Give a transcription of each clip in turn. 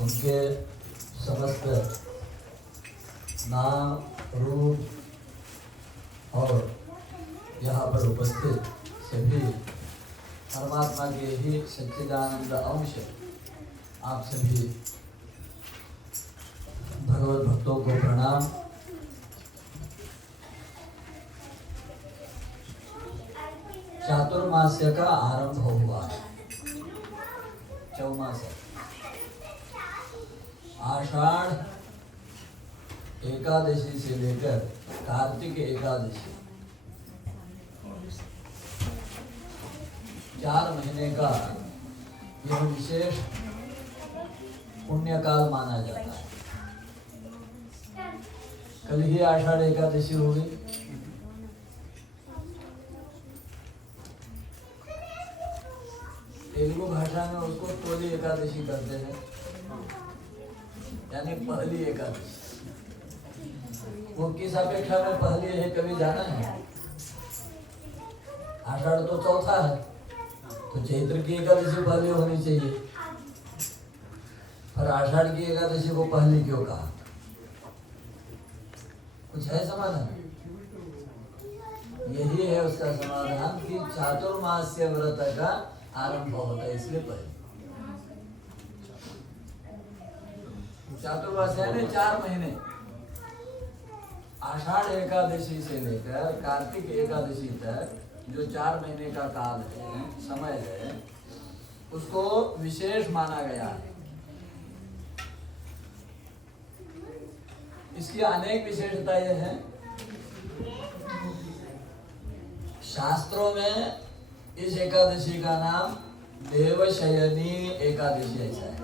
उनके समस्त नाम, रूप और यहाँ पर उपस्थित सभी परमात्मा के ही सच्चिदानंद अंश आप सभी भगवत भक्तों को प्रणाम। चातुर्मास्य का आरंभ हुआ है। चौमास आषाढ़ एकादशी से लेकर कार्तिक एकादशी 4 महीने का यह विशेष पुण्यकाल माना जाता है। कल ही आषाढ़ एकादशी हो गई। तेलुगु भाषा में उसको तोली एकादशी करते हैं, यानी पहली एकादशी। वो किस अपेक्षा में पहली है कभी जाना है? आषाढ़ तो चौथा है, तो चैत्र की एकादशी पहली होनी चाहिए, पर आषाढ़ की एकादशी को पहली क्यों कहा? कुछ है समाधान? यही है उसका समाधान कि चातुर्मास्य व्रत का आरंभ होता है, इसलिए पहले। चातुर्मास यानी 4 महीने, आषाढ़ एकादशी से लेकर कार्तिक एकादशी तक जो 4 महीने का काल है, समय है, उसको विशेष माना गया है। इसकी अनेक विशेषताएं हैं। शास्त्रों में इस एकादशी का नाम देवशयनी एकादशी ऐसा है,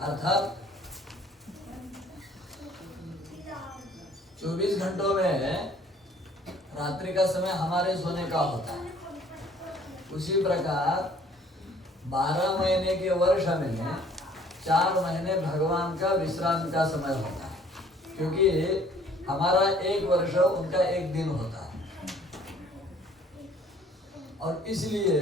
अर्थात 24 घंटों में रात्रि का समय हमारे सोने का होता है, उसी प्रकार 12 महीने के वर्ष में 4 महीने भगवान का विश्राम का समय होता है, क्योंकि हमारा 1 वर्ष उनका 1 दिन होता है। और इसलिए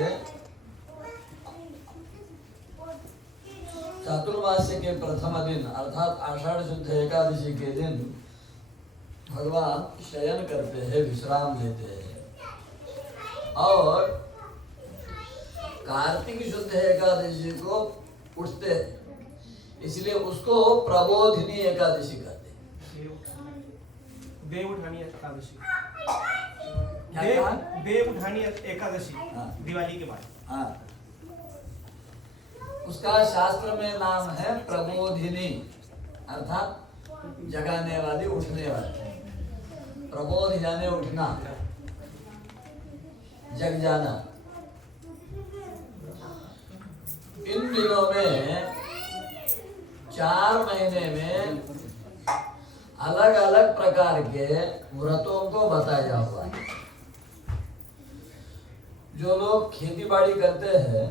चातुर्मास्य के प्रथम दिन अर्थात आषाढ़ शुद्ध एकादशी के दिन भगवान शयन करते हैं, विश्राम लेते हैं। और कार्तिक शुद्ध एकादशी को उठते हैं, इसलिए उसको प्रबोधिनी एकादशी कहते हैं। देव उठानी एकादशी, क्या? देव उठानी एकादशी, हाँ। दिवाली के बाद। हाँ, उसका शास्त्र में नाम है प्रबोधिनी, अर्थात जगाने वाली, उठने वाली। प्रबोध यानी उठना, जग जाना। इन दिनों में 4 महीने में अलग अलग प्रकार के व्रतों को बताया हुआ है। जो लोग खेती बाड़ी करते हैं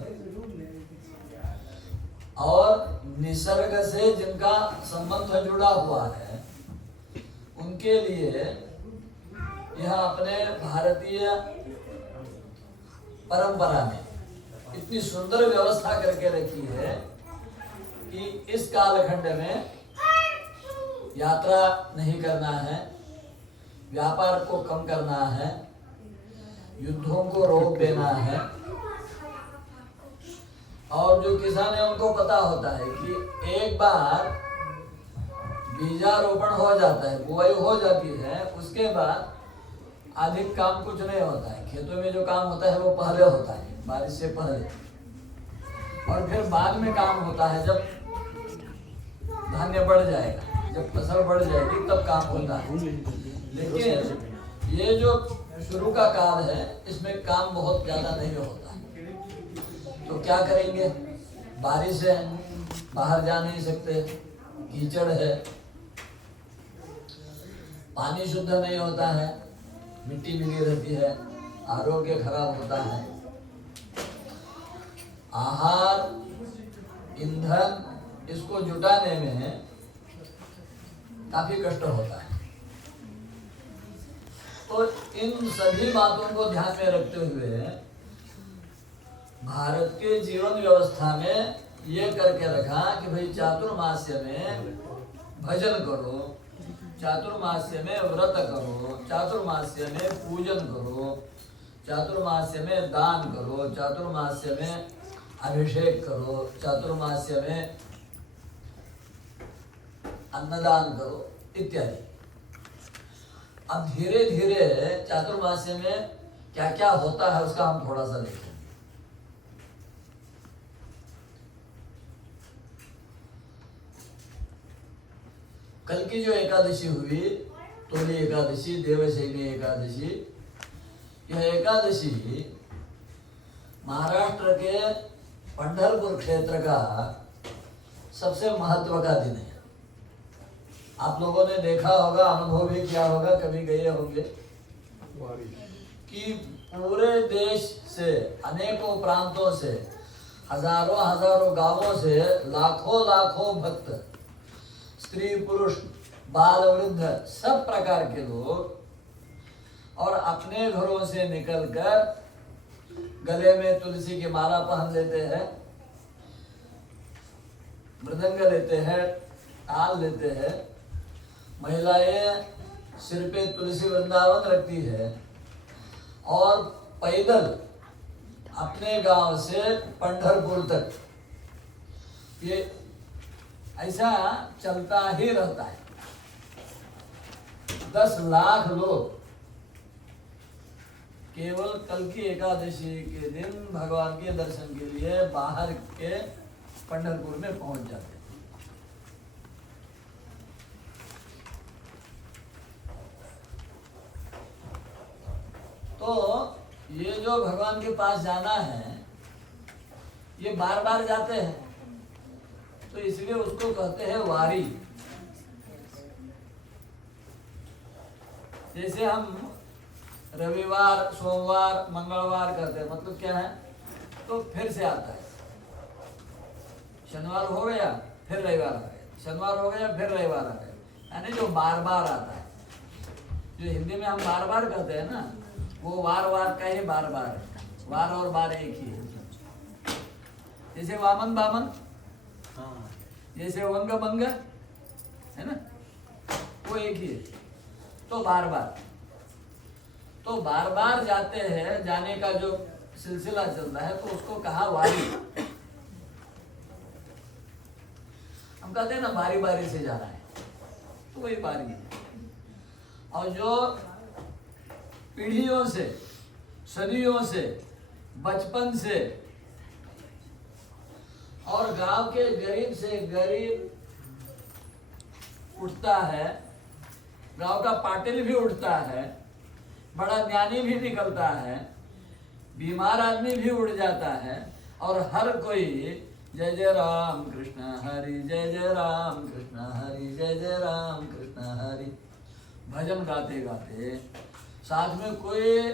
और निसर्ग से जिनका संबंध जुड़ा हुआ है, उनके लिए यह अपने भारतीय परंपरा में इतनी सुंदर व्यवस्था करके रखी है कि इस कालखंड में यात्रा नहीं करना है, व्यापार को कम करना है, युद्धों को रोक देना है। और जो किसान है उनको पता होता है कि एक बार बीजारोपण हो जाता है, बुआई हो जाती है, उसके बाद अधिक काम कुछ नहीं होता है। खेतों में जो काम होता है वो पहले होता है, बारिश से पहले, और फिर बाद में काम होता है जब धान्य बढ़ जाएगा, जब फसल बढ़ जाएगी तब काम होता है। लेकिन ये जो शुरू का काल है, इसमें काम बहुत ज्यादा नहीं होता है। तो क्या करेंगे? बारिश है, बाहर जा नहीं सकते, कीचड़ है, पानी शुद्ध नहीं होता है, मिट्टी मिली रहती है, आरोग्य खराब होता है, आहार, ईंधन इसको जुटाने में काफी कष्ट होता है। तो इन सभी बातों को ध्यान में रखते हुए भारत के जीवन व्यवस्था में ये करके रखा कि भाई चातुर्मास्य में भजन करो, चातुर्मास्य में व्रत करो, चातुर्मास्य में पूजन करो, चातुर्मास्य में दान करो, चातुर्मास्य में अभिषेक करो, चातुर्मास्य में अन्नदान करो इत्यादि। अब धीरे धीरे चातुर्मास्य में क्या क्या होता है उसका हम थोड़ा सा देखें। कल की जो एकादशी हुई, तोली एकादशी, देवशैनी एकादशी, यह एकादशी महाराष्ट्र के पंढरपुर क्षेत्र का सबसे महत्व का दिन है। आप लोगों ने देखा होगा, अनुभव भी किया होगा, कभी गए होंगे कि पूरे देश से, अनेकों प्रांतों से, हजारों हजारों गांवों से लाखों लाखों भक्त, स्त्री पुरुष बाल वृद्ध सब प्रकार के लोग और अपने घरों से निकलकर गले में तुलसी की माला पहन लेते हैं, मृदंग लेते हैं, ताल लेते हैं, महिलाएं सिर पे तुलसी वृंदावन रखती है और पैदल अपने गांव से पंढरपुर तक ये ऐसा चलता ही रहता है। 10 लाख लोग केवल कल की एकादशी के दिन भगवान के दर्शन के लिए बाहर के पंढरपुर में पहुंच जाते हैं। तो ये जो भगवान के पास जाना है, ये बार बार जाते हैं, तो इसलिए उसको कहते हैं वारी। जैसे हम रविवार, सोमवार, मंगलवार करते हैं, मतलब क्या है, तो फिर से आता है। शनिवार हो गया फिर रविवार आ गया, शनिवार हो गया फिर रविवार आ गया, यानी जो बार बार आता है। जो हिंदी में हम बार बार कहते हैं ना, वो वार वार का ही बार बार है। वार और बार एक ही है। जैसे वामन बामन, जैसे वंग बंग है ना, वो एक ही है। तो बार बार जाते हैं, जाने का जो सिलसिला चल रहा है, तो उसको कहा वारी। हम कहते हैं ना बारी बारी से जाना है, तो वही बारी है। और जो पीढ़ियों से, सदियों से, बचपन से और गांव के गरीब से गरीब उठता है, गांव का पाटिल भी उठता है, बड़ा ज्ञानी भी निकलता है, बीमार आदमी भी उठ जाता है, और हर कोई जय जय राम कृष्ण हरि, जय जय राम कृष्ण हरि, जय जय राम कृष्ण हरि भजन गाते गाते, साथ में कोई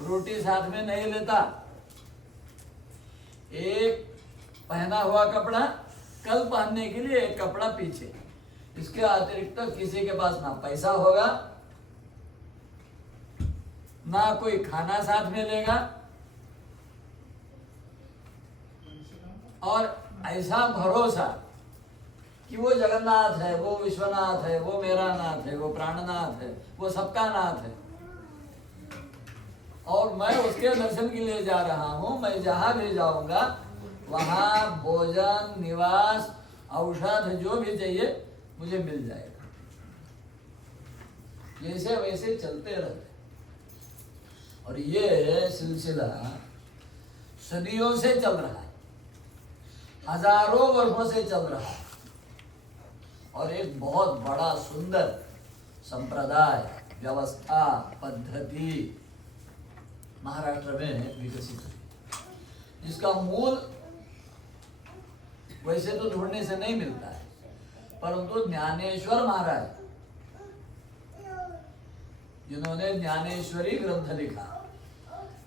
रोटी साथ में नहीं लेता। एक पहना हुआ कपड़ा कल पहनने के लिए, एक कपड़ा पीछे। इसके अतिरिक्त तो किसी के पास ना पैसा होगा, ना कोई खाना साथ में लेगा, और ऐसा भरोसा कि वो जगन्नाथ है, वो विश्वनाथ है, वो मेरा नाथ है, वो प्राणनाथ है, वो सबका नाथ है, और मैं उसके दर्शन के लिए जा रहा हूं। मैं जहां भी जाऊंगा वहां भोजन, निवास, औषध जो भी चाहिए मुझे मिल जाएगा। जैसे वैसे चलते रहते, और ये सिलसिला सदियों से चल रहा है, हजारों वर्षों से चल रहा है, और एक बहुत बड़ा सुंदर संप्रदाय, व्यवस्था, पद्धति महाराष्ट्र में विकसित है, जिसका मूल वैसे तो ढूंढने से नहीं मिलता है, परंतु ज्ञानेश्वर महाराज, जिन्होंने ज्ञानेश्वरी ग्रंथ लिखा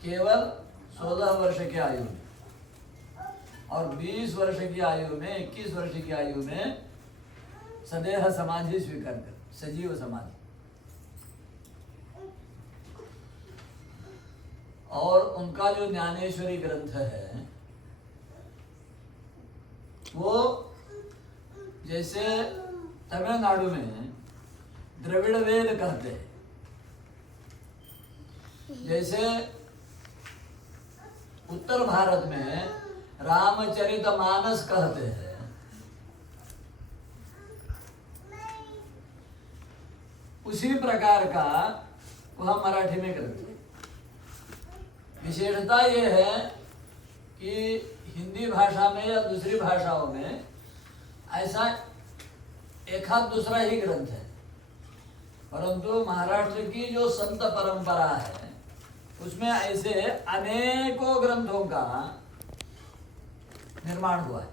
केवल 16 वर्ष की आयु में, और 20 वर्ष की आयु में, 21 वर्ष की आयु में सदेह समाधि स्वीकार कर, सजीव समाधि। और उनका जो ज्ञानेश्वरी ग्रंथ है, वो जैसे तमिलनाडु में द्रविड़ वेद कहते हैं, जैसे उत्तर भारत में रामचरितमानस कहते हैं, उसी प्रकार का वह मराठी में करते हैं। विशेषता ये है कि हिंदी भाषा में या दूसरी भाषाओं में ऐसा एक हाथ दूसरा ही ग्रंथ है, परंतु महाराष्ट्र की जो संत परंपरा है उसमें ऐसे अनेकों ग्रंथों का निर्माण हुआ है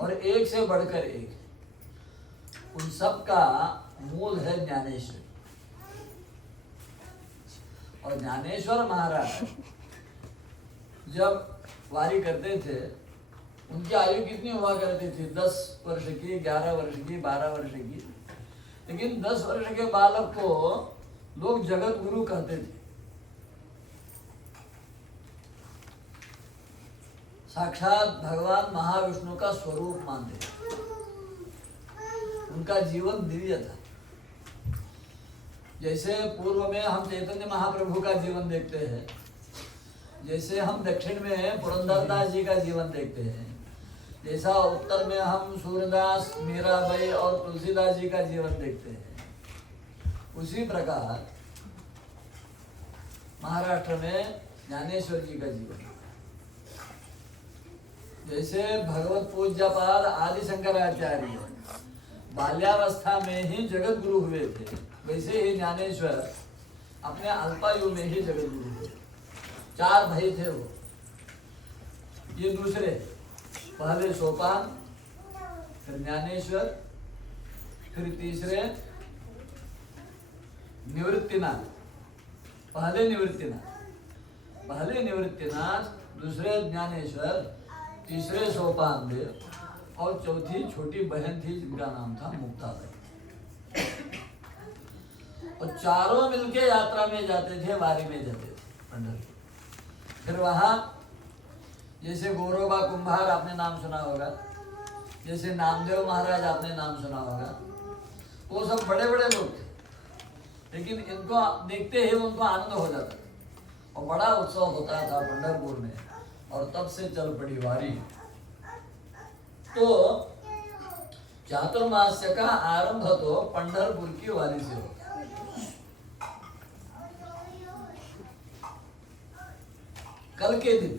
और एक से बढ़कर एक। उन सब का मूल है ज्ञानेश्वर। और ज्ञानेश्वर महाराज जब वारी करते थे, उनकी आयु कितनी हुआ करती थी? 10 वर्ष की, 11 वर्ष की, 12 वर्ष की। लेकिन 10 वर्ष के बालक को लोग जगत गुरु कहते थे। साक्षात भगवान महाविष्णु का स्वरूप मानते थे। उनका जीवन दिव्य था। जैसे पूर्व में हम चैतन्य महाप्रभु का जीवन देखते हैं, जैसे हम दक्षिण में पुरंदरदास जी का जीवन देखते हैं, जैसा उत्तर में हम सूरदास, मीराबाई और तुलसीदास जी का जीवन देखते हैं, उसी प्रकार महाराष्ट्र में ज्ञानेश्वर जी का जीवन। जैसे भगवत पूज्यपाद आदि शंकराचार्य बाल्यावस्था में ही जगत गुरु हुए थे, वैसे ही ज्ञानेश्वर अपने अल्पायु में ही जगत गुरु हुए। 4 भाई थे वो। ये दूसरे, पहले सोपान, फिर ज्ञानेश्वर, फिर तीसरे निवृत्तिनाथ। पहले निवृत्तिनाथ, दूसरे ज्ञानेश्वर, तीसरे सोपान देव और चौथी छोटी बहन थी जिनका नाम था मुक्ताबाई। और चारों मिलके यात्रा में जाते थे, वारी में जाते थे पंढरपुर। फिर वहां जैसे गौरोबा कुंभार आपने नाम सुना होगा, जैसे नामदेव महाराज आपने नाम सुना होगा, वो सब बड़े बड़े लोग थे, लेकिन इनको देखते ही उनको आनंद हो जाता था और बड़ा उत्सव होता था पंढरपुर में। और तब से चल पड़ी वारी। तो चातुर्मास्य का आरंभ तो पंढरपुर की वारी से होता है। कल के दिन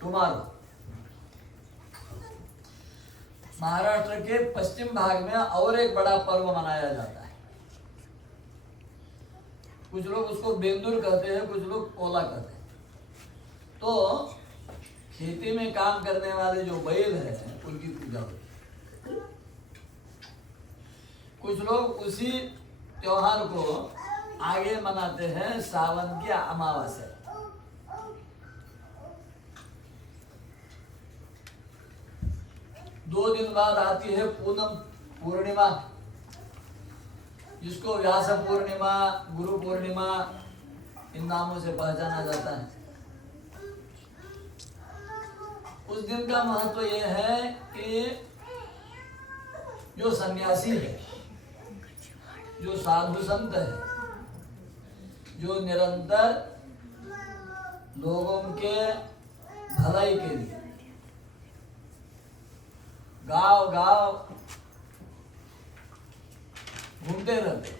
टुमारो महाराष्ट्र के पश्चिम भाग में और एक बड़ा पर्व मनाया जाता है। कुछ लोग उसको बेंदुर कहते हैं, कुछ लोग पोला कहते हैं। तो खेती में काम करने वाले जो बैल हैं उनकी पूजा होती है। कुछ लोग उसी त्योहार को आगे मनाते हैं सावन की अमावस्या। दो दिन बाद आती है पूनम पूर्णिमा, जिसको व्यास पूर्णिमा, गुरु पूर्णिमा इन नामों से पहचाना जाता है। उस दिन का महत्व यह है कि जो सन्यासी है, जो साधु संत है, जो निरंतर लोगों के भलाई के लिए गांव गांव घूमते रहते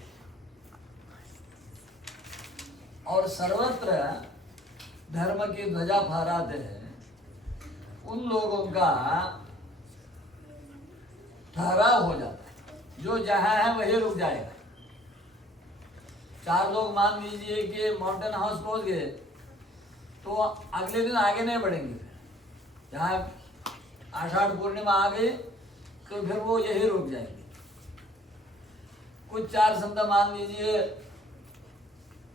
और सर्वत्र धर्म की ध्वजा फहराते हैं, उन लोगों का ठहराव हो जाता है। जो जहां है वही रुक जाएगा। 4 लोग मान लीजिए कि माउंटेन हाउस पहुंच गए, तो अगले दिन आगे नहीं बढ़ेंगे। जहाँ आषाढ़ पूर्णिमा आ गई तो फिर वो यही रुक जाएंगे। कुछ 4 संत मान लीजिए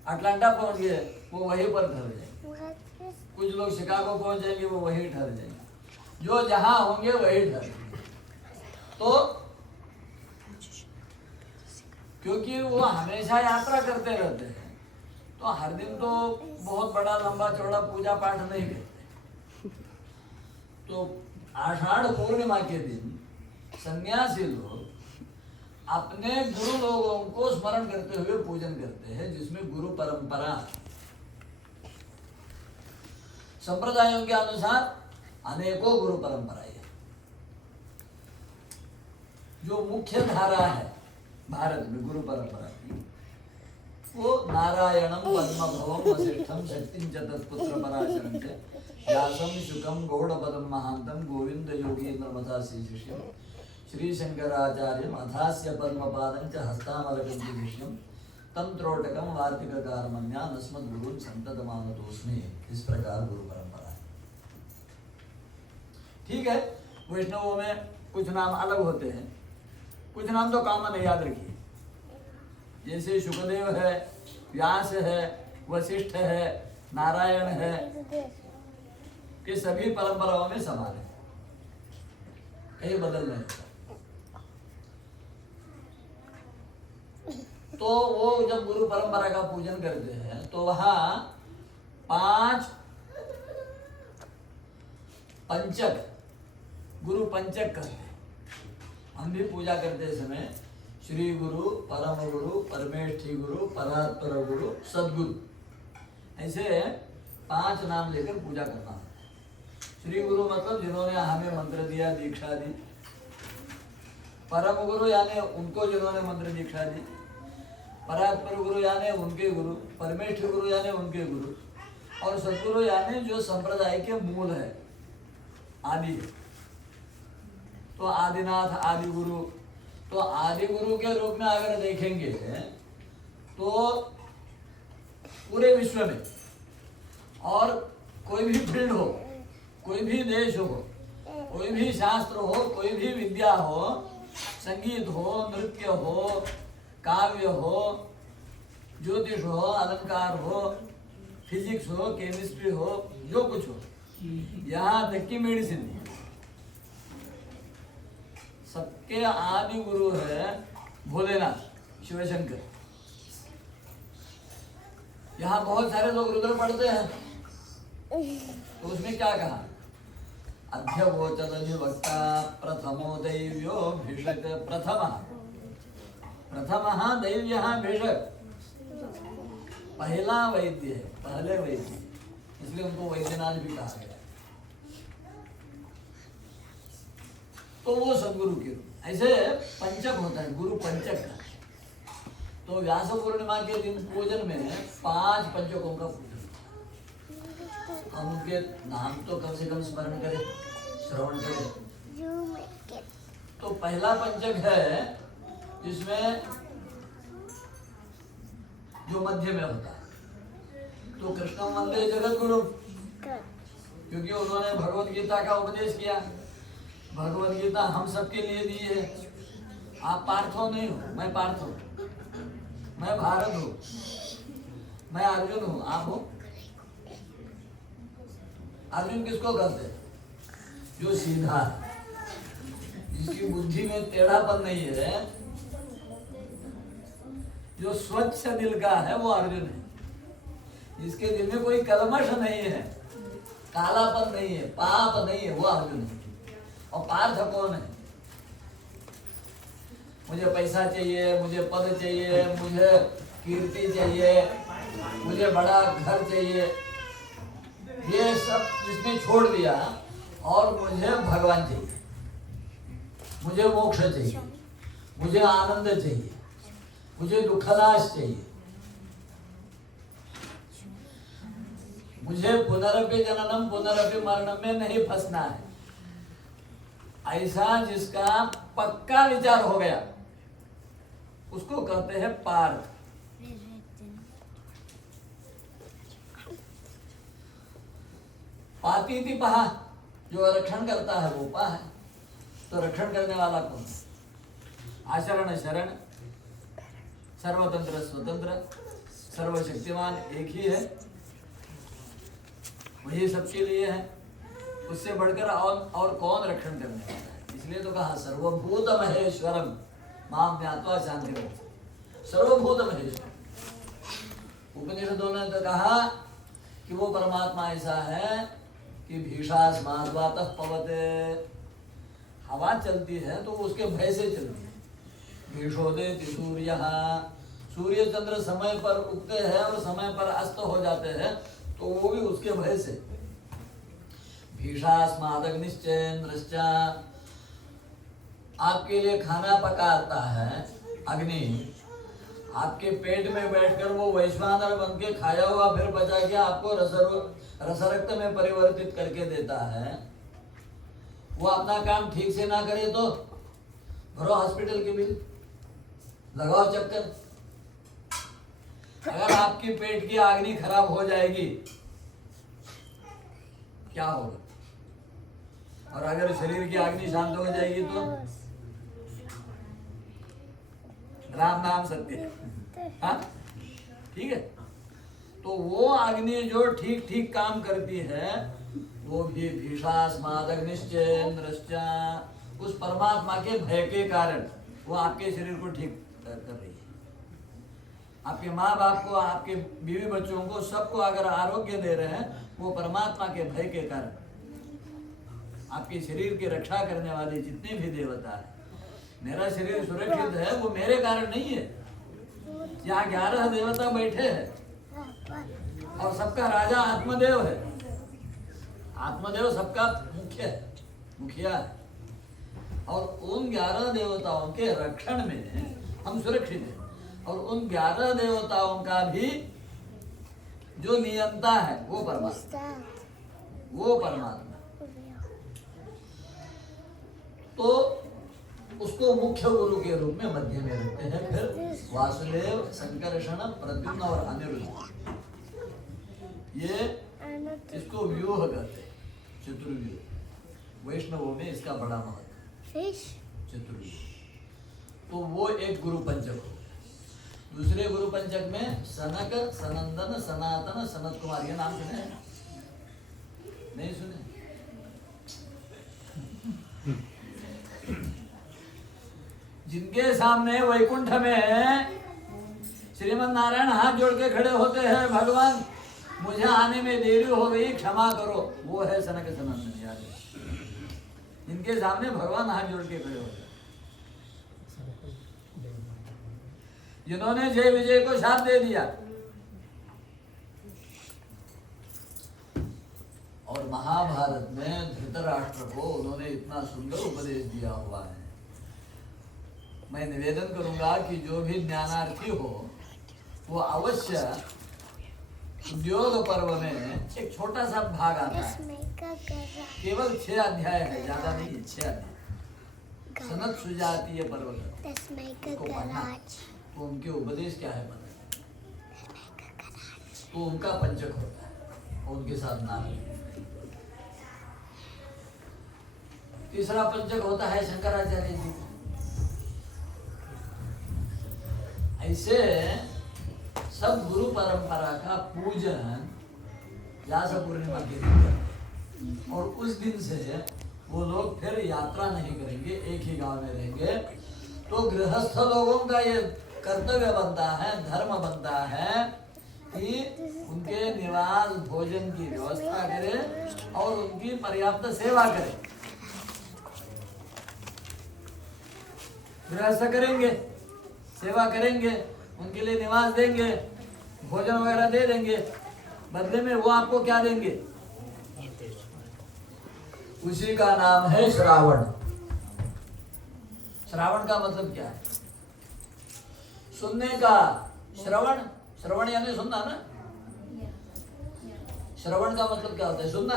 अटलांटा पहुंच गए, वो वहीं पर ठहर जाएंगे। कुछ लोग शिकागो पहुंच जाएंगे, वो वहीं ठहर जाएंगे। जो जहां होंगे वहीं ठहर। तो क्योंकि वो हमेशा यात्रा करते रहते हैं, तो हर दिन तो बहुत बड़ा लंबा चौड़ा पूजा पाठ नहीं करते। तो आषाढ़ पूर्णिमा के दिन सन्यासी लोग अपने गुरु लोगों को स्मरण करते हुए पूजन करते हैं, जिसमें गुरु परंपरा संप्रदायों के अनुसार अनेकों गुरु परंपराएं हैं। जो मुख्य धारा है भारत में गुरु परंपरा की, वो नारायणम पद्मभवम वसिष्ठम शक्तिं च तत्पुत्र पराशरं च व्यासं शुकं गौड़पदं महांतं गोविंद योगीन्द्र मथास्य शिष्यं श्री शंकराचार्यम अथास्य पद्मपादं च हस्तामलकं च शिष्यं तंत्रोटकम वार्तिककारमन्या नस्मद्गुरुं संततमानतोस्मि। इस प्रकार गुरु परंपरा है। ठीक है, वैष्णवों में कुछ नाम अलग होते हैं, कुछ नाम तो कॉमन है, याद रखिए। जैसे शुकदेव है, व्यास है, वशिष्ठ है, नारायण है, ये सभी परंपराओं में समान है, कहीं बदल नहीं होता। तो वो जब गुरु परंपरा का पूजन करते हैं तो वहां 5 पंचक, गुरु पंचक करते हैं। हम भी पूजा करते समय श्री गुरु, परम गुरु, परमेष्ठी गुरु, परात्पर गुरु, सदगुरु, ऐसे 5 नाम लेकर पूजा करना होता है। श्री गुरु मतलब जिन्होंने हमें मंत्र दिया, दीक्षा दी। परम गुरु यानी उनको जिन्होंने मंत्र दीक्षा दी। परात्पर गुरु यानी उनके गुरु, परमेष्ठी गुरु यानी उनके गुरु, और सदगुरु यानी जो संप्रदाय के मूल है, आदि है। तो आदिनाथ, आदि गुरु। तो आदि गुरु के रूप में अगर देखेंगे तो पूरे विश्व में और कोई भी फील्ड हो, कोई भी देश हो, कोई भी शास्त्र हो, कोई भी विद्या हो, संगीत हो, नृत्य हो, काव्य हो, ज्योतिष हो, अलंकार हो, फिजिक्स हो, केमिस्ट्री हो, जो कुछ हो, यहाँ तक की मेडिसिन, सबके आदि गुरु है भोलेनाथ, शिवशंकर। यहाँ बहुत सारे लोग रुद्र पढ़ते हैं, तो उसमें क्या कहा? अध्यवोचदधिवक्ता प्रथमो दैव्यो भिषक प्रथमः दैव्यः भिषक, पहला वैद्य है, पहले वैद्य, इसलिए उनको वैद्यनाथ भी कहा गया। तो वो सदगुरु के रूप, ऐसे पंचक होता है, गुरु पंचक का। तो व्यास पूर्णिमा के दिन पूजन में 5 पंचकों का पूजन, हम उनके नाम तो कम से कम स्मरण करें, श्रवण करें। तो पहला पंचक है जिसमें जो मध्य में होता है, तो कृष्ण वंदे जगत गुरु, क्योंकि उन्होंने भगवत गीता का उपदेश किया। भगवत गीता हम सबके लिए दी है। आप पार्थ हो नहीं हो, मैं पार्थ हूँ, मैं भारत हूँ, मैं अर्जुन हूँ, आप हो। अर्जुन किसको कहते हैं? जो सीधा है, जिसकी बुद्धि में टेढ़ापन नहीं है, जो स्वच्छ दिल का है, वो अर्जुन है। जिसके दिल में कोई कलमश नहीं है, कालापन नहीं है, पाप नहीं है, वो अर्जुन है। और पार्थ कौन है? मुझे पैसा चाहिए, मुझे पद चाहिए, मुझे कीर्ति चाहिए, मुझे बड़ा घर चाहिए, ये सब जिसने छोड़ दिया और मुझे भगवान चाहिए, मुझे मोक्ष चाहिए, मुझे आनंद चाहिए, मुझे दुखनाश चाहिए, मुझे पुनरपि जननम पुनरपि मरणम में नहीं फंसना है, ऐसा जिसका पक्का विचार हो गया, उसको कहते हैं पार्थ। पातीति पहा, जो रक्षण करता है वो पा है। तो रक्षण करने वाला कौन है? आचरण शरण, सर्वतंत्र स्वतंत्र, सर्वशक्तिमान एक ही है, वही सबके लिए है। उससे बढ़कर और कौन रक्षण करने वाला है? इसलिए तो कहा सर्वभूत महेश्वरम माम ज्ञात्वा शांति। सर्वभूत महेश्वर, उपनिषदों ने तो कहा कि वो परमात्मा ऐसा है कि भीषास्माद् वातः पवते, हवा चलती है तो उसके भय से चलती है। भीषोदेति सूर्यः, सूर्य चंद्र समय पर उगते हैं और समय पर अस्त हो जाते हैं तो वो भी उसके भय से। भीषास्मादग्निश्चेन्द्रश्च, आपके लिए खाना पकाता है अग्नि, आपके पेट में बैठकर वो वैश्वानर बन के खाया हुआ फिर बचा के आपको रसरक्त में परिवर्तित करके देता है। वो अपना काम ठीक से ना करे तो भरो हॉस्पिटल के बिल, लगाओ चक्कर। अगर आपकी पेट की अग्नि खराब हो जाएगी क्या होगा, और अगर शरीर की अग्नि शांत हो जाएगी तो राम नाम सत्य है। हाँ ठीक है। तो वो अग्नि जो ठीक ठीक काम करती है वो भी भीषास्मादग्निश्चेन्द्रश्च, उस परमात्मा के भय के कारण वो आपके शरीर को ठीक कर रही है। आपके माँ बाप को, आपके बीवी बच्चों को, सबको अगर आरोग्य दे रहे हैं वो परमात्मा के भय के कारण। आपके शरीर की रक्षा करने वाले जितने भी देवता है, मेरा शरीर सुरक्षित है वो मेरे कारण नहीं है। यहाँ 11 देवता बैठे हैं और सबका राजा आत्मदेव है। आत्मदेव सबका मुखिया है और उन 11 देवताओं के रक्षण में हम सुरक्षित हैं। और उन 11 देवताओं का भी जो नियंता है वो परमात्मा। तो उसको मुख्य गुरु के रूप में मध्य में रखते हैं। फिर वासुदेव, संकर्षण, प्रद्युम्न और अनिरुद्ध, ये इसको व्यूह कहते हैं, चतुर्व्यूह। वैष्णवों में इसका बड़ा महत्व, चतुर्व्यूह। तो वो एक गुरु पंचक हो। दूसरे गुरु पंचक में सनक, सनंदन, सनातन, सनत कुमार, ये नाम सुने हैं? नहीं सुने? जिनके सामने वैकुंठ में श्रीमन नारायण हाथ जोड़ के खड़े होते हैं, भगवान मुझे आने में देरी हो गई, क्षमा करो, वो है सनक सनंदन। याद है, जिनके सामने भगवान हाथ जोड़ के खड़े होते हैं, जिन्होंने जय विजय को शाप दे दिया। और महाभारत में धृतराष्ट्र को उन्होंने इतना सुंदर उपदेश दिया हुआ है। मैं निवेदन करूंगा कि जो भी ज्ञानार्थी हो वो अवश्य उद्योग पर्व में एक छोटा सा भाग आता है, केवल 6 अध्याय है, ज्यादा नहीं है, 6 अध्याय। सनत सुजातीय पर्व को पढ़ना, तो उनके उपदेश क्या है पता, तो उनका पंचक होता है और उनके साथ नाम। तीसरा पंचक होता है शंकराचार्य जी। ऐसे सब गुरु परंपरा का पूजन व्यास पूर्णिमा के दिन करते, और उस दिन से वो लोग फिर यात्रा नहीं करेंगे, एक ही गांव में रहेंगे। तो गृहस्थ लोगों का ये कर्तव्य बनता है, धर्म बनता है कि उनके निवास भोजन की व्यवस्था करें और उनकी पर्याप्त सेवा करें। गृहस्थ करेंगे, सेवा करेंगे, उनके लिए निवास देंगे, भोजन वगैरह दे देंगे, बदले में वो आपको क्या देंगे? उसी का नाम है श्रावण। श्रावण का मतलब क्या है? सुनने का। श्रवण, श्रवण यानी सुनना ना। श्रवण का मतलब क्या होता है? सुनना।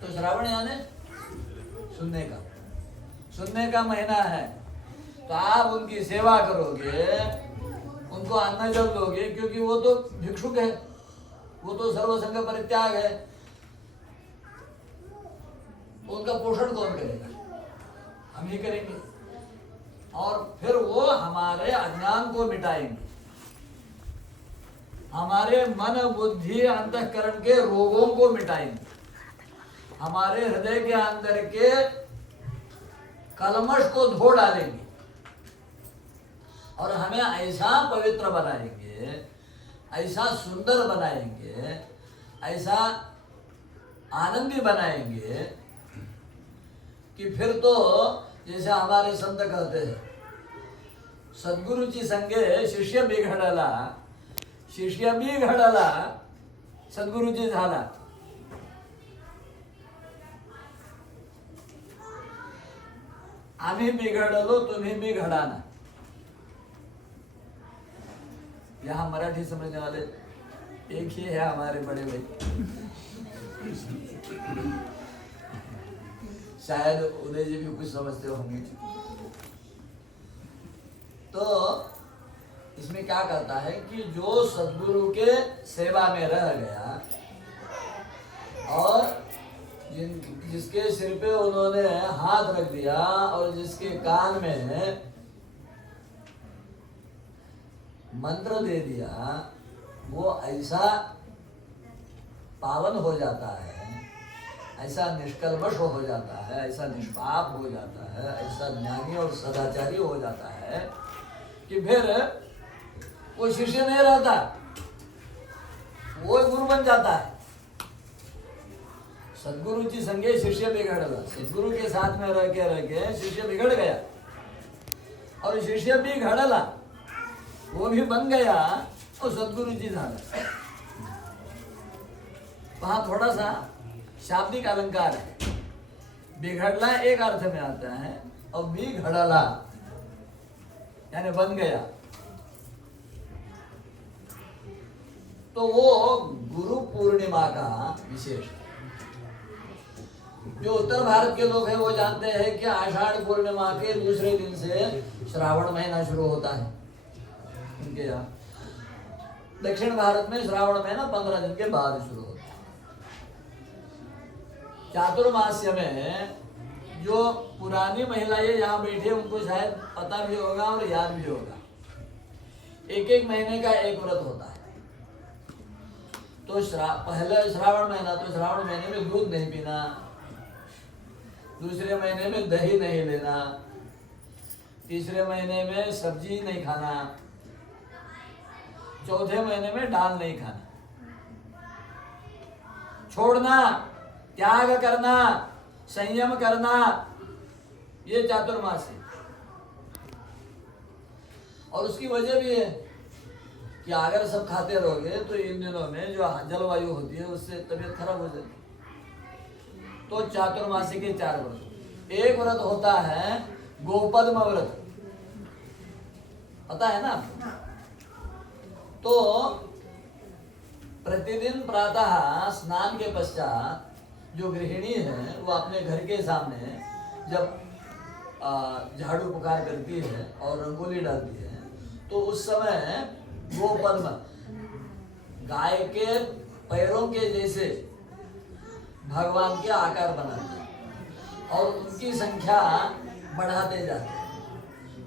तो श्रावण यानी सुनने का, सुनने का महीना है। तो आप उनकी सेवा करोगे, उनको अन्न जल दोगे, क्योंकि वो तो भिक्षुक है, वो तो सर्वसंग परित्याग है। उनका पोषण कौन करेगा? हम ही करेंगे। और फिर वो हमारे अज्ञान को मिटाएंगे, हमारे मन बुद्धि अंतःकरण के रोगों को मिटाएंगे, हमारे हृदय के अंदर के कलमश को धो डालेंगे और हमें ऐसा पवित्र बनाएंगे, ऐसा सुंदर बनाएंगे, ऐसा आनंदी बनाएंगे कि फिर तो जैसे हमारे संत कहते हैं, सद्गुरुची संगे शिष्य बिघडला, शिष्य बिघडला सद्गुरुची झाला. आम्ही बिघडलो, तुम्ही बिघडा ना. यहाँ मराठी समझने वाले एक ही है हमारे बड़े भाई, शायद उदय जी भी कुछ समझते होंगे. तो इसमें क्या कहता है कि जो सद्गुरु के सेवा में रह गया और जिसके सिर पे उन्होंने हाथ रख दिया और जिसके कान में मंत्र दे दिया, वो ऐसा पावन हो जाता है, ऐसा निष्कल्मश हो जाता है, ऐसा निष्पाप हो जाता है, ऐसा ज्ञानी और सदाचारी हो जाता है कि फिर वो शिष्य नहीं रहता, वो गुरु बन जाता है. सद्गुरु जी संगे शिष्य बिगड़ला, सद्गुरु के साथ में रह के शिष्य बिगड़ गया और शिष्य बिगड़ला, वो भी बन गया और सद्गुरु जी झाला. वहां थोड़ा सा शाब्दिक अलंकार है. बिगड़ला एक अर्थ में आता है और बिगड़ला यानी बन गया. तो वो गुरु पूर्णिमा का विशेष है. जो उत्तर भारत के लोग हैं वो जानते हैं कि आषाढ़ पूर्णिमा के दूसरे दिन से श्रावण महीना शुरू होता है उनके यहाँ. दक्षिण भारत में श्रावण महीना 15 दिन के बाद शुरू होता है. चातुर्मास्य में जो पुरानी महिलाएं यहाँ बैठी है उनको शायद पता भी होगा और याद भी होगा, एक एक महीने का एक व्रत होता है. तो पहले श्रावण महीना, तो श्रावण महीने में दूध नहीं पीना, दूसरे महीने में दही नहीं लेना, तीसरे महीने में सब्जी नहीं खाना, चौथे महीने में दाल नहीं खाना. छोड़ना, त्याग करना, संयम करना, ये चातुर्मास है. और उसकी वजह भी है कि अगर सब खाते रहोगे तो इन दिनों में जो जलवायु होती है उससे तबीयत खराब हो जाती है. तो चातुर्मासी के 4 व्रत. एक व्रत होता है गोपद्म व्रत, पता है ना? तो प्रतिदिन प्रातः स्नान के पश्चात जो गृहिणी है वो अपने घर के सामने जब झाड़ू पुकार करती है और रंगोली डालती है तो उस समय गोपद्म, गाय के पैरों के जैसे भगवान के आकार बनाते हैं और उनकी संख्या बढ़ाते जाते हैं.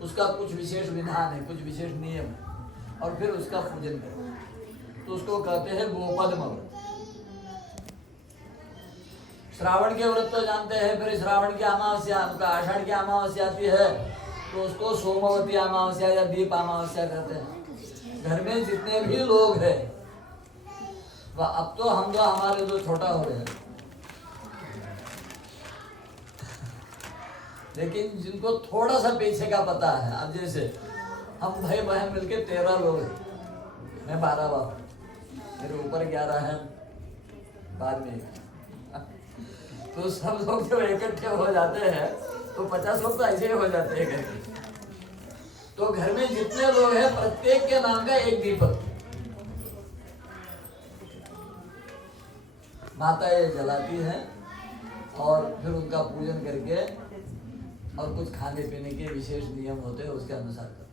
उसका कुछ विशेष विधान है, कुछ विशेष नियम है और फिर उसका पूजन करते हैं. तो उसको कहते हैं गोपद्म व्रत. श्रावण के व्रत तो जानते हैं. फिर श्रावण की अमावस्या, उनका आषाढ़ की अमावस्या आती है तो उसको सोमवती अमावस्या या दीप अमावस्या कहते हैं. घर में जितने भी लोग हैं वह, अब तो हम तो हमारे जो छोटा हो रहे हैं, लेकिन जिनको थोड़ा सा पीछे का पता है, अब जैसे हम भाई बहन मिलके 13 लोग हैं, मैं 12 बाप, मेरे ऊपर 11 है बाद में. तो सब लोग जब इकट्ठे हो जाते हैं तो 50 लोग तो ऐसे ही हो जाते हैं घर के. तो घर में जितने लोग हैं प्रत्येक के नाम का एक दीपक माताएं जलाती हैं और फिर उनका पूजन करके और कुछ खाने पीने के विशेष नियम होते हैं उसके अनुसार करते हैं.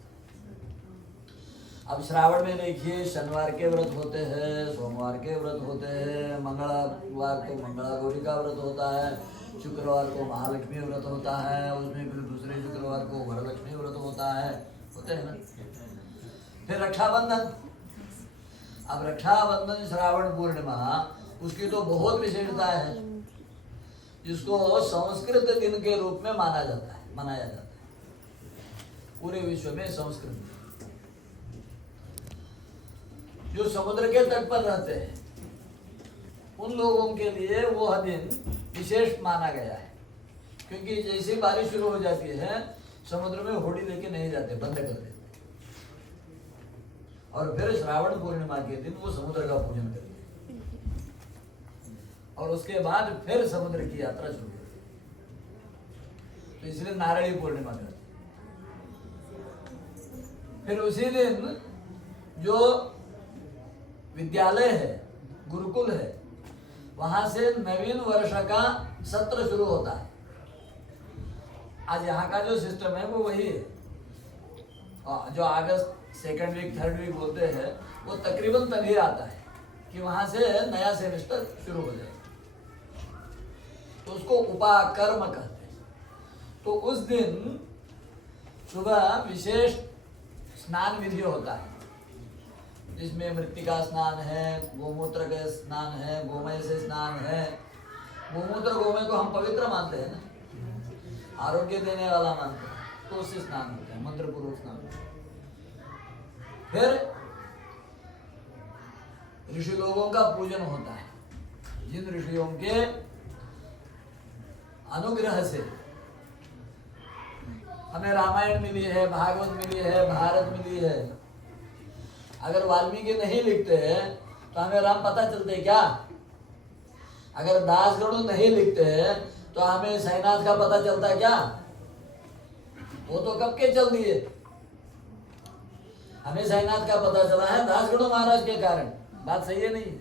अब श्रावण में देखिए शनिवार के व्रत होते हैं, सोमवार के व्रत होते हैं, मंगलवार को मंगला गौरी का व्रत होता है, शुक्रवार को महालक्ष्मी व्रत होता है, उसमें फिर दूसरे शुक्रवार को वरलक्ष्मी व्रत होता है, होते हैं ना. फिर रक्षाबंधन. अब रक्षाबंधन श्रावण पूर्णिमा, उसकी तो बहुत विशेषता है, जिसको संस्कृत दिन के रूप में मनाया जाता है पूरे विश्व में. संस्कृत जो समुद्र के तट पर रहते हैं उन लोगों के लिए वह दिन विशेष माना गया है, क्योंकि जैसे बारिश शुरू हो जाती है समुद्र में होड़ी लेके नहीं जाते, बंद कर देते, और फिर श्रावण पूर्णिमा के दिन वो समुद्र का पूजन करते और उसके बाद फिर समुद्र की यात्रा शुरू होती है। तो इसलिए नारळी पूर्णिमा करते। फिर उसी दिन जो विद्यालय है, गुरुकुल है, वहां से नवीन वर्ष का सत्र शुरू होता है। आज यहाँ का जो सिस्टम है वो वही है। जो अगस्त सेकंड वीक थर्ड वीक बोलते हैं वो तकरीबन तभी आता है कि वहां से नया सेमेस्टर शुरू हो जाए, तो उसको उपाकर्म कहते हैं। तो उस दिन सुबह विशेष स्नान विधि होता है, जिसमें मृत्तिका स्नान है, गोमूत्र का स्नान है, गोमय से स्नान है। गोमूत्र गोमय को हम पवित्र मानते हैं ना, आरोग्य देने वाला मानते हैं, तो उससे स्नान होता है, मंत्र पूर्वक स्नान होता है। फिर ऋषि लोगों का पूजन होता है, जिन ऋषियों के अनुग्रह से हमें रामायण मिली है, भागवत मिली है, भारत मिली है। अगर वाल्मीकि नहीं लिखते हैं तो हमें राम पता चलते क्या? अगर दासगणु नहीं लिखते हैं तो हमें साईनाथ का पता चलता है क्या? वो तो कब के चल दिए। हमें साईनाथ का पता चला है दासगणु महाराज के कारण। बात सही है नहीं?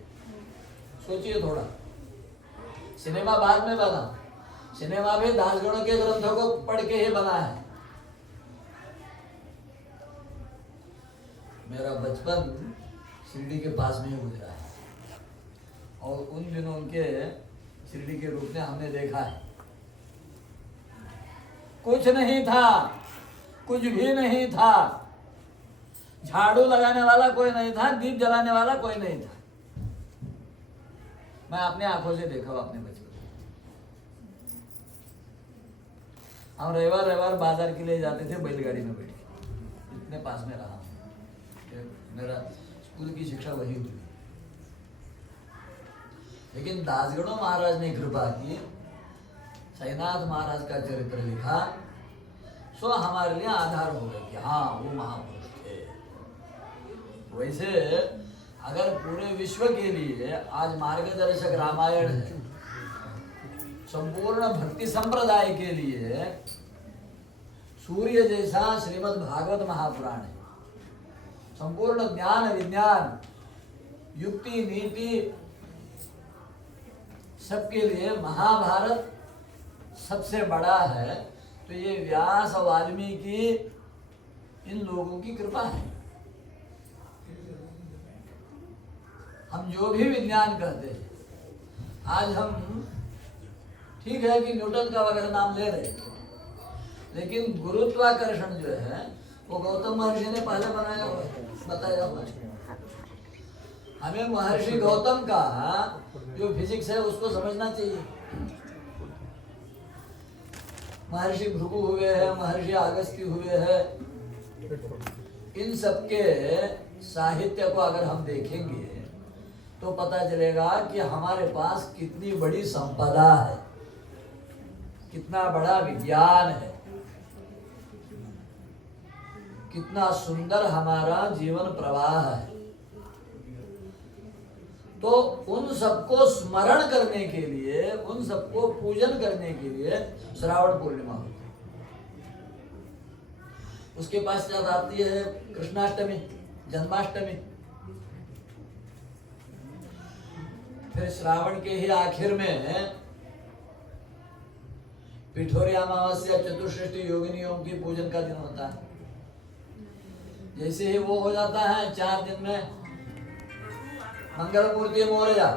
सोचिए थोड़ा। सिनेमा बाद में बना, सिनेमा भी दासगणु के ग्रंथों को पढ़ के ही बना है। मेरा बचपन शिरडी के पास में ही गुजरा है और उन दिनों के शिरडी के रूप में हमने देखा है। कुछ नहीं था, कुछ भी नहीं था, झाड़ू लगाने वाला कोई नहीं था, दीप जलाने वाला कोई नहीं था। मैं अपने आंखों से देखा अपने बचपन। हम रविवार रविवार बाजार के लिए जाते थे बैलगाड़ी में बैठ के, इतने पास में रहा। मेरा स्कूल की शिक्षा वही हुई। लेकिन दासगणु महाराज ने कृपा की, साईनाथ महाराज का चरित्र लिखा, सो हमारे लिए आधार हो गया कि हाँ वो महापुरुष थे। वैसे अगर पूरे विश्व के लिए आज मार्गदर्शक रामायण है, संपूर्ण भक्ति संप्रदाय के लिए सूर्य जैसा श्रीमद् भागवत महापुराण है, संपूर्ण ज्ञान विज्ञान युक्ति नीति सबके लिए महाभारत सबसे बड़ा है। तो ये व्यास वाल्मीकि इन लोगों की कृपा है। हम जो भी विज्ञान कहते हैं, आज हम ठीक है कि न्यूटन का वगैरह नाम ले रहे, लेकिन गुरुत्वाकर्षण जो है वो गौतम महर्षि ने पहले बनाया हुआ है, बताया हुआ है। हमें महर्षि गौतम का जो फिजिक्स है उसको समझना चाहिए। महर्षि भृगु हुए हैं, महर्षि अगस्त्य हुए हैं, इन सबके साहित्य को अगर हम देखेंगे तो पता चलेगा कि हमारे पास कितनी बड़ी संपदा है, कितना बड़ा विज्ञान है, कितना सुंदर हमारा जीवन प्रवाह है। तो उन सबको स्मरण करने के लिए, उन सबको पूजन करने के लिए श्रावण पूर्णिमा होती है। उसके पश्चात आती है कृष्णाष्टमी, जन्माष्टमी। फिर श्रावण के ही आखिर में पिठोरी अमावस्या चतुष्षष्ठी योगिनियों की पूजन का दिन होता है। जैसे ही वो हो जाता है 4 दिन में मंगल मूर्ति मोरया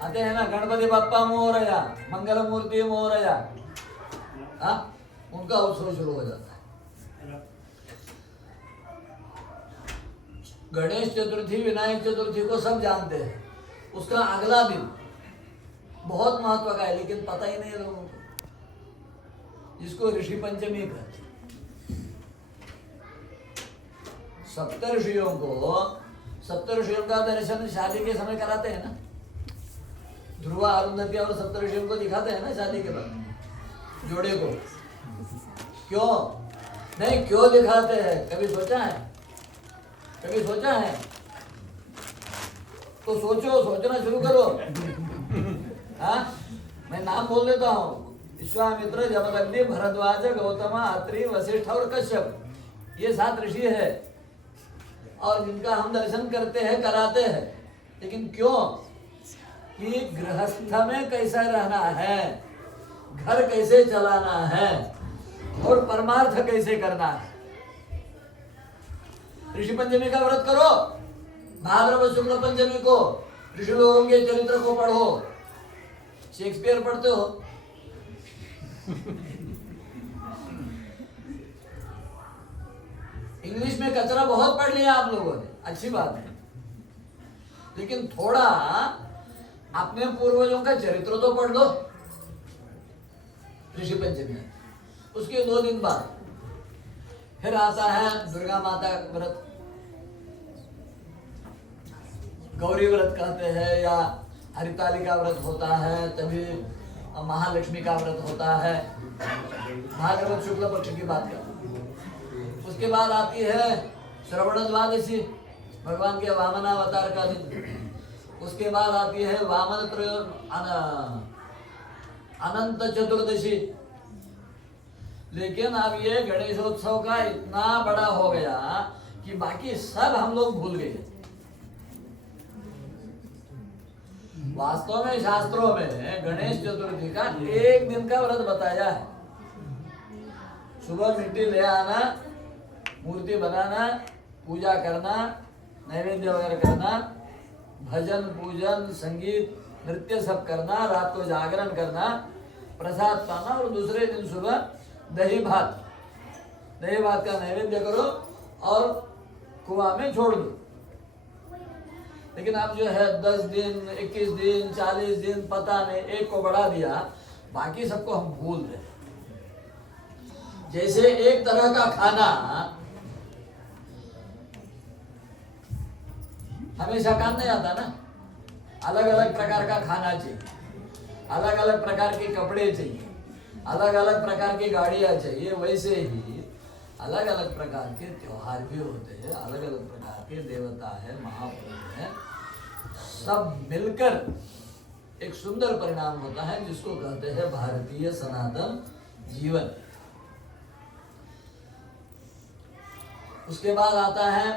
आते हैं ना, गणपति बप्पा मोरया, मंगल मूर्ति मोरया, उनका उत्सव शुरू हो जाता है। गणेश चतुर्थी, विनायक चतुर्थी को सब जानते हैं, उसका अगला दिन बहुत महत्व का है, लेकिन पता ही नहीं लोगों को, जिसको ऋषि पंचमी कहते। सप्तऋषियों का दर्शन शादी के समय कराते हैं ना, ध्रुवा अरुंधति और सप्तऋषियों को दिखाते हैं ना शादी के बाद जोड़े को। क्यों नहीं, क्यों दिखाते हैं, कभी सोचा है? कभी सोचा है? तो सोचो, सोचना शुरू करो। हाँ, मैं नाम बोल देता हूँ। विश्वामित्र, जमदग्नि, भरद्वाज, गौतम, अत्रि, वशिष्ठ और कश्यप, ये 7 ऋषि है और जिनका हम दर्शन करते हैं, कराते हैं। लेकिन क्यों? कि गृहस्थ में कैसा रहना है, घर कैसे चलाना है और परमार्थ कैसे करना है। ऋषि पंचमी का व्रत करो, भाद्रपद शुक्ल पंचमी को ऋषि लोगों के चरित्र को पढ़ो। शेक्सपियर पढ़ते हो? इंग्लिश में कचरा बहुत पढ़ लिया आप लोगों ने, अच्छी बात है, लेकिन थोड़ा अपने पूर्वजों का चरित्र तो पढ़ लो। ऋषि पंचमी, उसके 2 दिन बाद फिर आता है दुर्गा माता व्रत, गौरी व्रत कहते हैं, या हरितालिका व्रत होता है, तभी महालक्ष्मी का व्रत होता है। भाद्रपद शुक्ल पक्ष की बात कर। उसके बाद आती है श्रवण द्वादशी, भगवान के वामनावतार का दिन। उसके बाद आती है वामन अनंत चतुर्दशी। लेकिन अब ये गणेशोत्सव का इतना बड़ा हो गया कि बाकी सब हम लोग भूल गए। वास्तव में शास्त्रों में गणेश चतुर्थी का 1 दिन का व्रत बताया है। सुबह मिट्टी ले आना, मूर्ति बनाना, पूजा करना, नैवेद्य वगैरह करना, भजन पूजन संगीत नृत्य सब करना, रात को जागरण करना, प्रसाद पाना और दूसरे दिन सुबह दही भात का नैवेद्य करो और कुआं में छोड़ दो। लेकिन अब जो है 10 दिन 21 दिन 40 दिन पता नहीं, एक को बढ़ा दिया, बाकी सबको हम भूल रहे। जैसे एक तरह का खाना हमेशा काम नहीं आता ना, अलग अलग प्रकार का खाना चाहिए, अलग अलग प्रकार के कपड़े चाहिए, अलग अलग प्रकार की गाड़ियां चाहिए। वैसे ही अलग अलग प्रकार के त्योहार भी होते हैं, अलग अलग प्रकार के देवता है, महाप्रभु है, सब मिलकर एक सुंदर परिणाम होता है जिसको कहते हैं भारतीय सनातन जीवन। उसके बाद आता है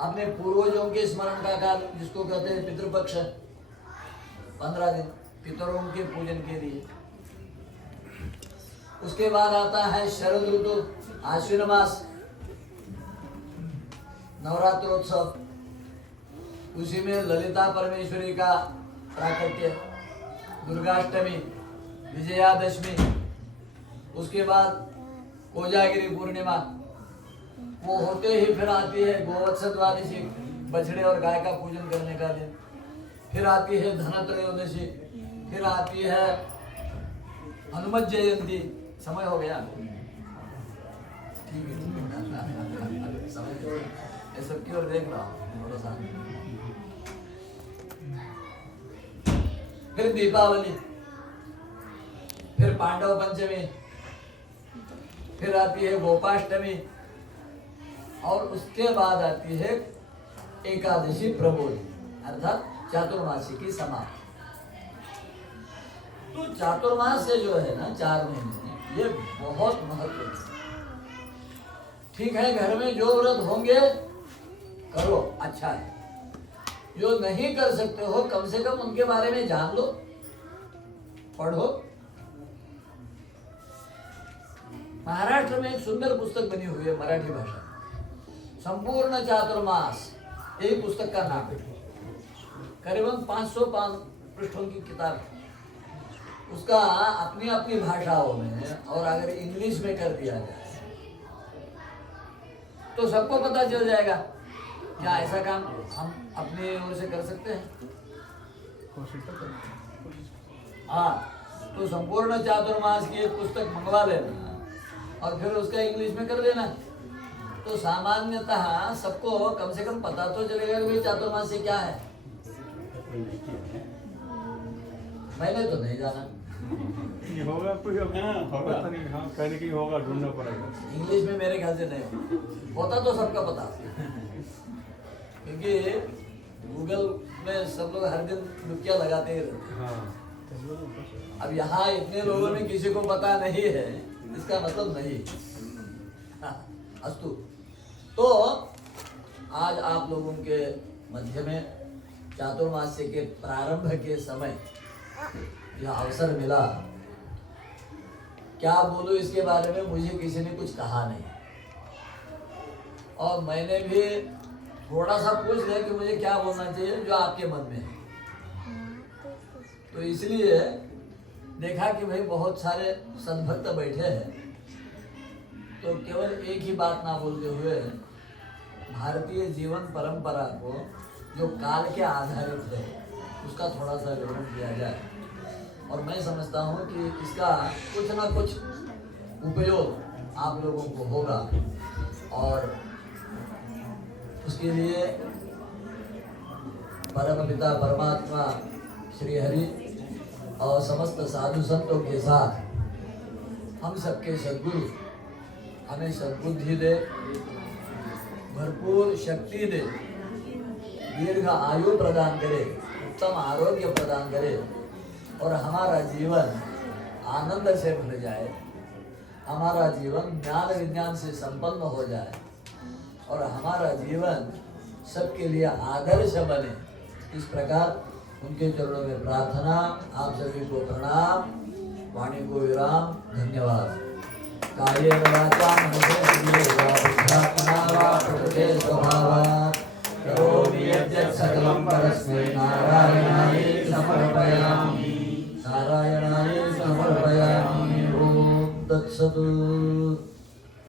अपने पूर्वजों के स्मरण का काल, जिसको कहते हैं पितृपक्ष, 15 दिन पितरों के पूजन के लिए। उसके बाद आता है शरद ऋतु, आश्विन मास, नवरात्रोत्सव, उसी में ललिता परमेश्वरी का प्राकट्य, दुर्गाष्टमी, विजयादशमी, उसके बाद कोजागिरी पूर्णिमा, वो होते ही फिर आती है गोवत्स द्वादशी, बछड़े और गाय का पूजन करने का दिन, फिर आती है धनत्रयोदशी, फिर आती है हनुमत जयंती। समय हो गया, ठीक है, समय सबकी ओर देख रहा हूँ थोड़ा सा। फिर दीपावली, फिर पांडव पंचमी, फिर आती है गोपाष्टमी और उसके बाद आती है एकादशी प्रबोधि, अर्थात चातुर्मासी की समाप्ति। तो चातुर्मास जो है ना, 4 महीने, ये बहुत महत्वपूर्ण है। ठीक है, घर में जो व्रत होंगे करो, अच्छा है। जो नहीं कर सकते हो कम से कम उनके बारे में जान लो, पढ़ो। महाराष्ट्र में एक सुंदर पुस्तक बनी हुई है मराठी भाषा, संपूर्ण चातुर्मास, यही पुस्तक का नाम है। करीबन 500 पृष्ठों की किताब है। उसका अपनी अपनी भाषाओं में, और अगर इंग्लिश में कर दिया जाए तो सबको पता चल जाएगा क्या ऐसा काम हम अपने ओर से कर सकते हैं। हाँ, तो संपूर्ण चातुर्मास की एक पुस्तक मंगवा लेना और फिर उसका इंग्लिश में कर देना, तो सामान्यतः सबको कम से कम पता तो चलेगा कि भाई चातुर्मास से क्या है। मैंने तो नहीं जाना। ये होगा कोई होगा तो नहीं, हाँ कहने की होगा, ढूंढना पड़ेगा। इंग्लिश में मेरे ख्याल से नहीं होता तो सबका पता, क्योंकि गूगल में सब लोग हर दिन डुबकियां लगाते ही रहते हैं। हाँ अब यहाँ इतने लोगों में किसी को पता नहीं है, इसका मतलब नहीं। हाँ, अस्तु। तो आज आप लोगों के मध्य में चातुर्मास्य के प्रारंभ के समय यह अवसर मिला। क्या बोलूं इसके बारे में, मुझे किसी ने कुछ कहा नहीं, और मैंने भी थोड़ा सा पूछ लिया कि मुझे क्या बोलना चाहिए जो आपके मन में है। तो इसलिए देखा कि भाई बहुत सारे सद्भक्त बैठे हैं, तो केवल एक ही बात ना बोलते हुए भारतीय जीवन परंपरा को जो काल के आधारित है उसका थोड़ा सा विवरण किया जाए। और मैं समझता हूँ कि इसका कुछ ना कुछ उपयोग आप लोगों को होगा, और उसके लिए परम पिता परमात्मा श्री हरि और समस्त साधु संतों के साथ हम सबके सद्गुरु हमें सद्बुद्धि दे, भरपूर शक्ति दे, दीर्घ आयु प्रदान करे, उत्तम आरोग्य प्रदान करे, और हमारा जीवन आनंद से भर जाए, हमारा जीवन ज्ञान विज्ञान से संपन्न हो जाए, और हमारा जीवन सबके लिए आदर्श बने। इस प्रकार उनके चरणों में प्रार्थना। आप सभी को प्रणाम, वाणी को विराम, धन्यवाद। कायेन वाचा मनसेन्द्रियैर्वा वा प्रकृते स्वभावात् करोमि यद्यत् सकलं परस्मै नारायणाय समर्पयामि। नारायणाय समर्पयामि। ओम तत्सत्।